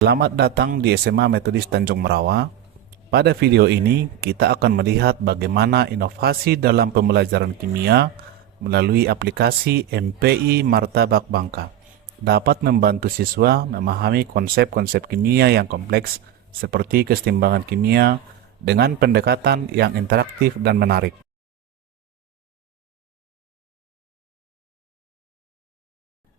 Selamat datang di SMA Metodis Tanjung Merawa. Pada video ini, kita akan melihat bagaimana inovasi dalam pembelajaran kimia melalui aplikasi MPI Martabak Bangka dapat membantu siswa memahami konsep-konsep kimia yang kompleks seperti kesetimbangan kimia dengan pendekatan yang interaktif dan menarik.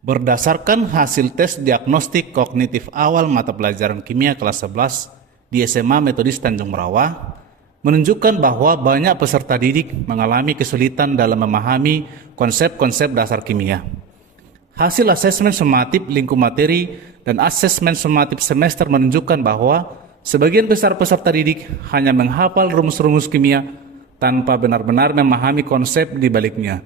Berdasarkan hasil tes diagnostik kognitif awal mata pelajaran kimia kelas 11 di SMA Metodis Tanjung Merawa, menunjukkan bahwa banyak peserta didik mengalami kesulitan dalam memahami konsep-konsep dasar kimia. Hasil asesmen sumatif lingkup materi dan asesmen sumatif semester menunjukkan bahwa sebagian besar peserta didik hanya menghafal rumus-rumus kimia tanpa benar-benar memahami konsep di baliknya.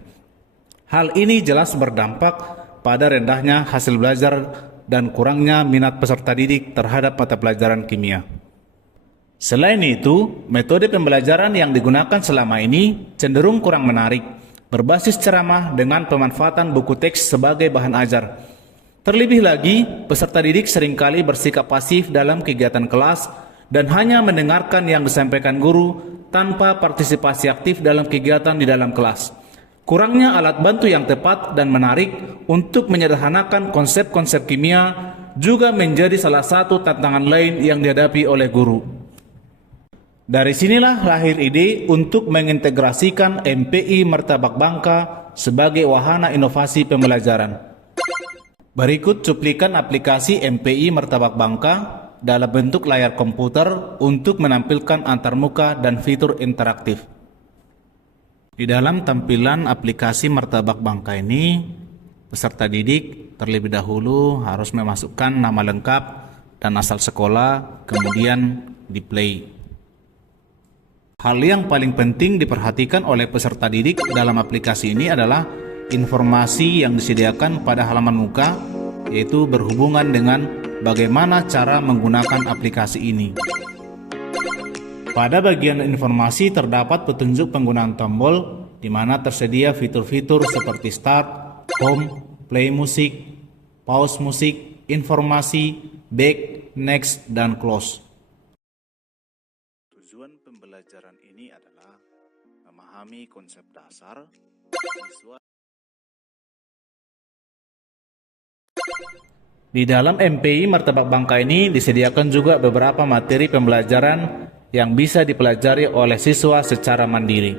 Hal ini jelas berdampak pada rendahnya hasil belajar dan kurangnya minat peserta didik terhadap mata pelajaran kimia. Selain itu, metode pembelajaran yang digunakan selama ini cenderung kurang menarik, berbasis ceramah dengan pemanfaatan buku teks sebagai bahan ajar. Terlebih lagi, peserta didik seringkali bersikap pasif dalam kegiatan kelas dan hanya mendengarkan yang disampaikan guru tanpa partisipasi aktif dalam kegiatan di dalam kelas. Kurangnya alat bantu yang tepat dan menarik untuk menyederhanakan konsep-konsep kimia juga menjadi salah satu tantangan lain yang dihadapi oleh guru. Dari sinilah lahir ide untuk mengintegrasikan MPI Martabak Bangka sebagai wahana inovasi pembelajaran. Berikut cuplikan aplikasi MPI Martabak Bangka dalam bentuk layar komputer untuk menampilkan antarmuka dan fitur interaktif. Di dalam tampilan aplikasi Martabak Bangka ini, peserta didik terlebih dahulu harus memasukkan nama lengkap dan asal sekolah, kemudian di play. Hal yang paling penting diperhatikan oleh peserta didik dalam aplikasi ini adalah informasi yang disediakan pada halaman muka, yaitu berhubungan dengan bagaimana cara menggunakan aplikasi ini. Pada bagian informasi terdapat petunjuk penggunaan tombol di mana tersedia fitur-fitur seperti start, home, play musik, pause musik, informasi, back, next, dan close. Tujuan pembelajaran ini adalah memahami konsep dasar siswa. Di dalam MPI Martabak Bangka ini disediakan juga beberapa materi pembelajaran yang bisa dipelajari oleh siswa secara mandiri.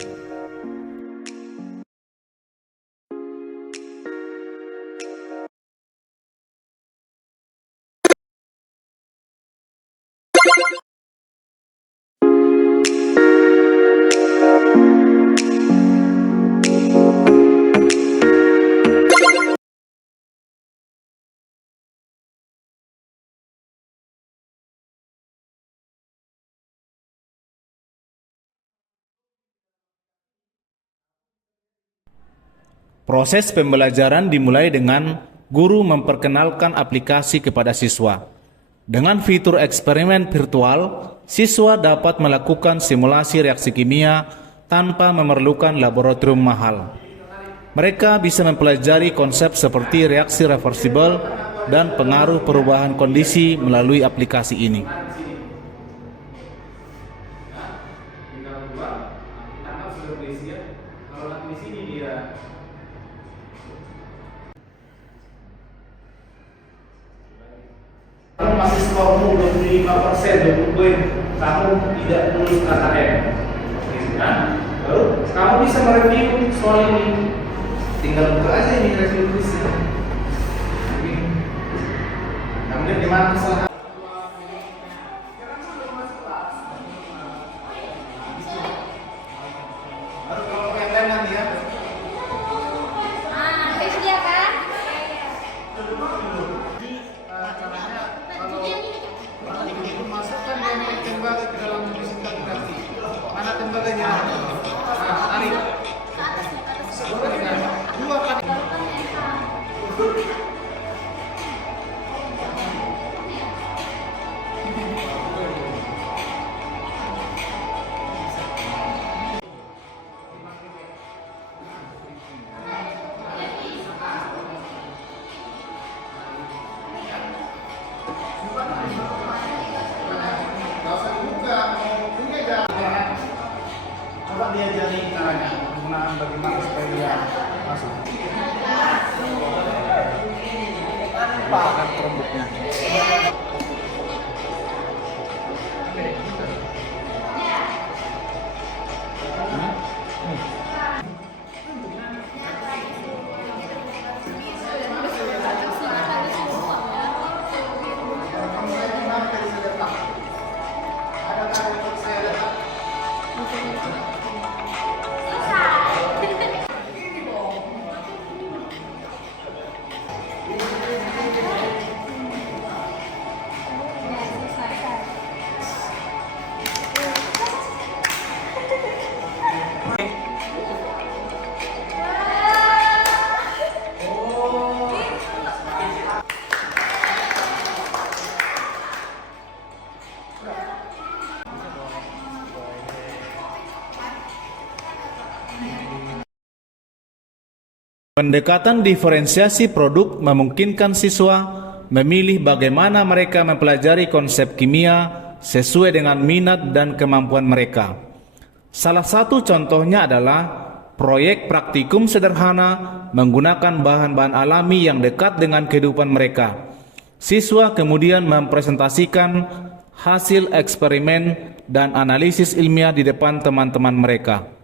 Proses pembelajaran dimulai dengan guru memperkenalkan aplikasi kepada siswa. Dengan fitur eksperimen virtual, siswa dapat melakukan simulasi reaksi kimia tanpa memerlukan laboratorium mahal. Mereka bisa mempelajari konsep seperti reaksi reversibel dan pengaruh perubahan kondisi melalui aplikasi ini. Masih skormu 25%, 20 poin, kamu tidak lulus KKM. Lalu kamu bisa mereview soal ini, tinggal buka aja ini review tulisnya. Kemudian di mana kesalahan? Baru kalau yang lain nanti ya. Masukkan yang tembaga ke dalam integrasi. Mana tembaganya? Tarik. Dua kali. Pakan kerembuknya. Pendekatan diferensiasi produk memungkinkan siswa memilih bagaimana mereka mempelajari konsep kimia sesuai dengan minat dan kemampuan mereka. Salah satu contohnya adalah proyek praktikum sederhana menggunakan bahan-bahan alami yang dekat dengan kehidupan mereka. Siswa kemudian mempresentasikan hasil eksperimen dan analisis ilmiah di depan teman-teman mereka.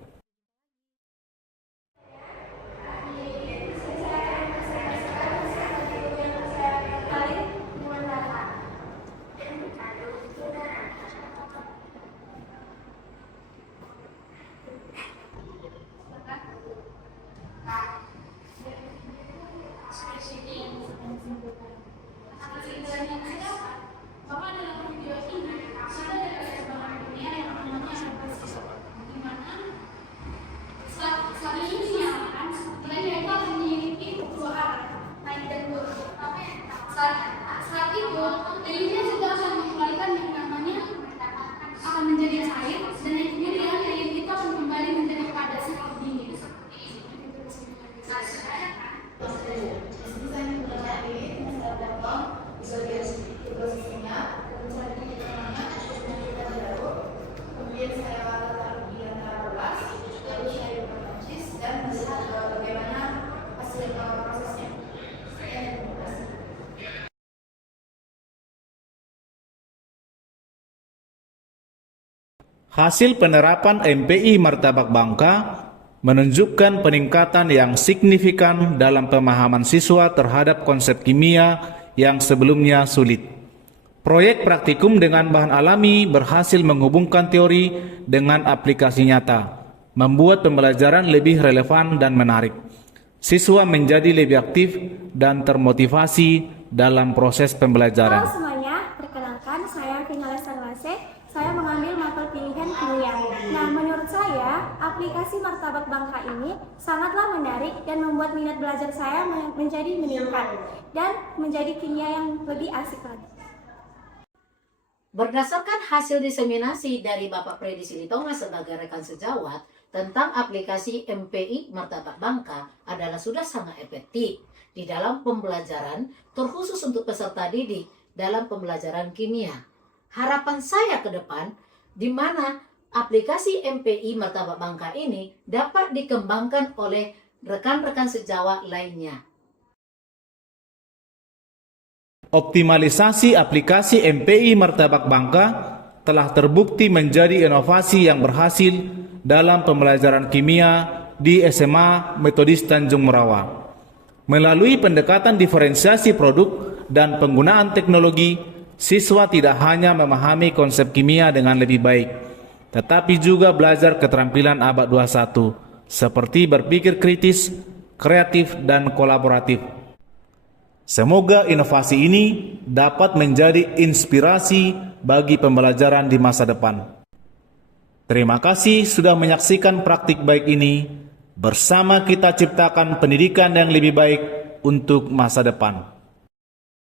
Saat itu, lilinnya juga akan mengeluarkan yang namanya akan menjadi cair, dan yang kemudian lilin itu akan kembali menjadi padat seperti ini. Kemudian saya taruh di antara belas, lalu saya berproses dan melihat bagaimana hasil prosesnya. Hasil penerapan MPI Martabak Bangka menunjukkan peningkatan yang signifikan dalam pemahaman siswa terhadap konsep kimia yang sebelumnya sulit. Proyek praktikum dengan bahan alami berhasil menghubungkan teori dengan aplikasi nyata, membuat pembelajaran lebih relevan dan menarik. Siswa menjadi lebih aktif dan termotivasi dalam proses pembelajaran. Halo semuanya, perkenalkan saya Vina Lestari. Saya mengambil mata pilihan kimia. Nah, menurut saya, aplikasi Martabak Bangka ini sangatlah menarik dan membuat minat belajar saya menjadi meningkat dan menjadi kimia yang lebih asik lagi. Berdasarkan hasil diseminasi dari Bapak Freddy Silitonga sebagai rekan sejawat tentang aplikasi MPI Martabak Bangka adalah sudah sangat efektif di dalam pembelajaran, terkhusus untuk peserta didik dalam pembelajaran kimia. Harapan saya ke depan, di mana aplikasi MPI Martabak Bangka ini dapat dikembangkan oleh rekan-rekan sejawat lainnya. Optimalisasi aplikasi MPI Martabak Bangka telah terbukti menjadi inovasi yang berhasil dalam pembelajaran kimia di SMA Metodis Tanjung Merawa. Melalui pendekatan diferensiasi produk dan penggunaan teknologi, siswa tidak hanya memahami konsep kimia dengan lebih baik, tetapi juga belajar keterampilan abad 21, seperti berpikir kritis, kreatif, dan kolaboratif. Semoga inovasi ini dapat menjadi inspirasi bagi pembelajaran di masa depan. Terima kasih sudah menyaksikan praktik baik ini. Bersama kita ciptakan pendidikan yang lebih baik untuk masa depan.